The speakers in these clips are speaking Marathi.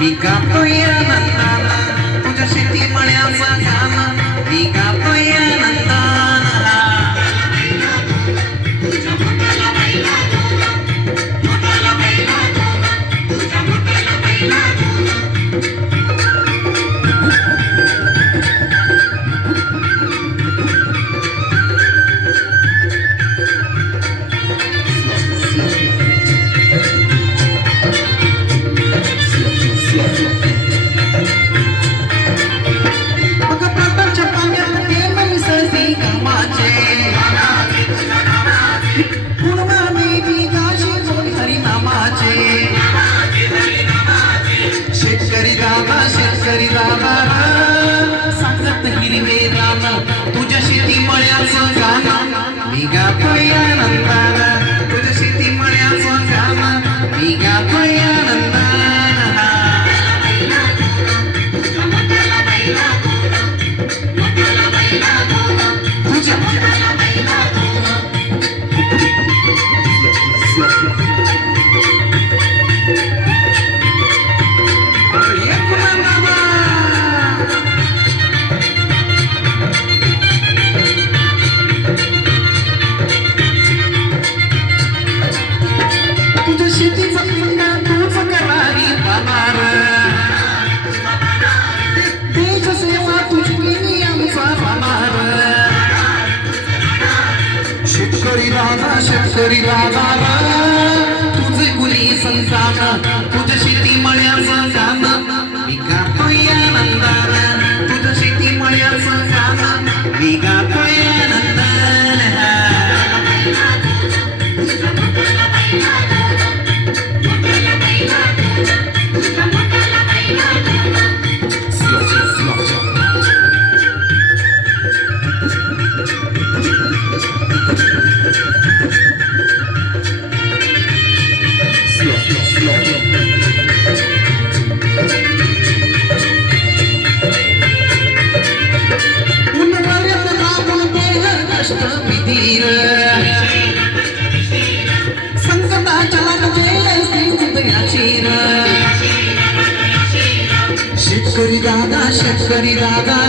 मी गातोय आनंदानं तुझ्या शेती मळ्याचं गाणं मी गातोय आनंदानं शेतकरी दादा सांगत हिरवे राम तुझ्या शेती मळ्याचं गाणं मी गातोय आनंदानं तुझ्या शेती मळ्याचं गाणं मी गातोय आनंदानं शेतीचा पिंडा तूच करावी पाणार देश सेवा तुझी आमचा राहणार शेतकरी दादा तुझे गुली संतान तुझ्या शेती मळ्याचं गाणं मी गातोय आनंदानं तुझ्या शेती मळ्याचं गाणं मी गातोय आनंदानं संकटाच्या शेतकरी दादा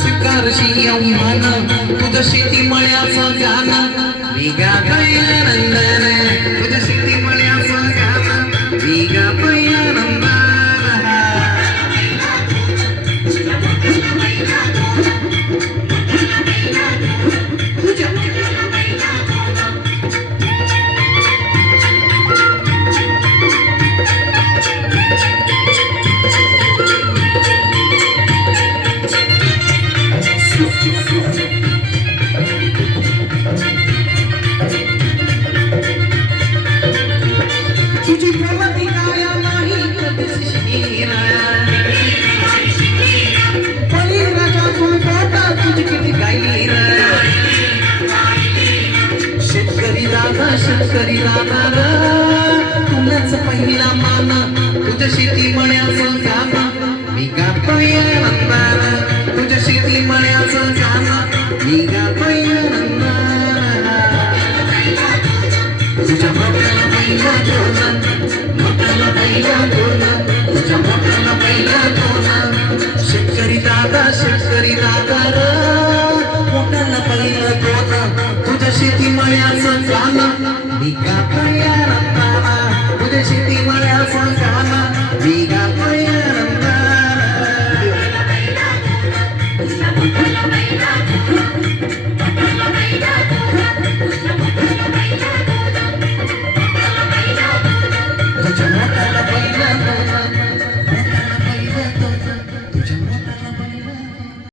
स्वीकारशी आव्हान तुझ्या शेती मळ्याचं गाणं मी गातोय आनंदानं तुझ्या शेती मळ्याचं गाणं मी गातोय आनंदानं तुझी प्रगती काय नाही कधीच शिरा बळीराजा तू पोटा तुझी किती गायली शेतकरी दादा तुलाच पहिला मान तुझ्या शेती मळ्याचं गाणं मी गातोय आनंदानं तुझ्या शेती मळ्याचं गाणं मी गातोय आनंदानं तुझ्या मोठ्याला पहिला दोन मोठ्याला पहिला दोन तुझ्या मोठ्याला पहिला दोन शेतकरी दादा मोठ्याला पहिला दोन तुझ्या शेती मळ्याचं गाणं मी गातोय आनंदानं